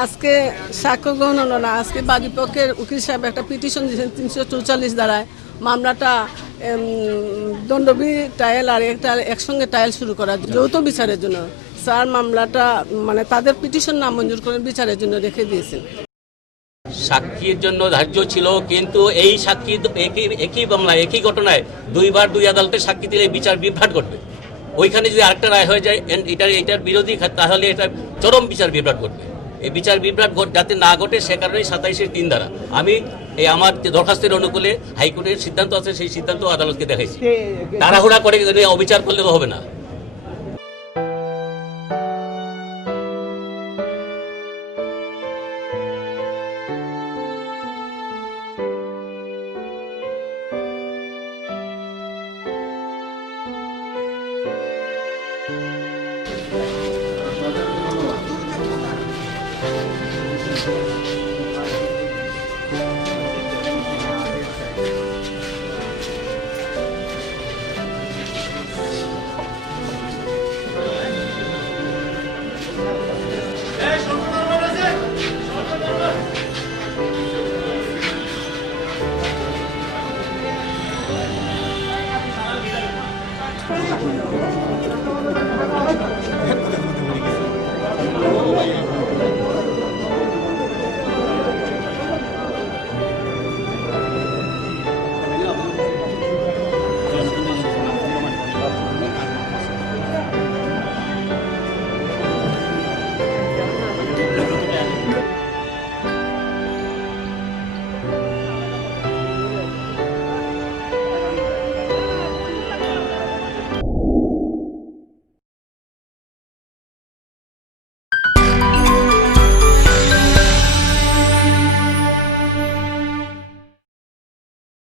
আজকে সাক্ষ্য গ্রহণ হলো না। আজকে বাদীপক্ষের উকিল সাহেব একটা পিটিশন দিয়েছেন 344 দ্বারায় মামলাটা দণ্ডবি ট্রায়াল আর একটা একসঙ্গে ট্রায়াল শুরু করা যৌথ বিচারের জন্য। স্যার মামলাটা মানে তাদের পিটিশন নামঞ্জুর করে বিচারের জন্য রেখে দিয়েছেন। সাক্ষীর জন্য ধার্য ছিল, কিন্তু এই সাক্ষী একই মামলায় একই ঘটনায় দুইবার দুই আদালতে সাক্ষী দিলে বিচার বিভ্রাট ঘটবে। ওইখানে যদি আরেকটা রায় হয়ে যায় এটার বিরোধী, তাহলে এটা চরম বিচার বিভ্রাট ঘটবে। এই বিচার বিভ্রাট যাতে না ঘটে সে কারণেই 27-3 দ্বারা আমি এই আমার যে দরখাস্তের অনুকূলে হাইকোর্টের সিদ্ধান্ত আছে সেই সিদ্ধান্ত আদালতকে দেখাইছি। তাড়াহুড়া করে অবিচার করলে তো হবে না।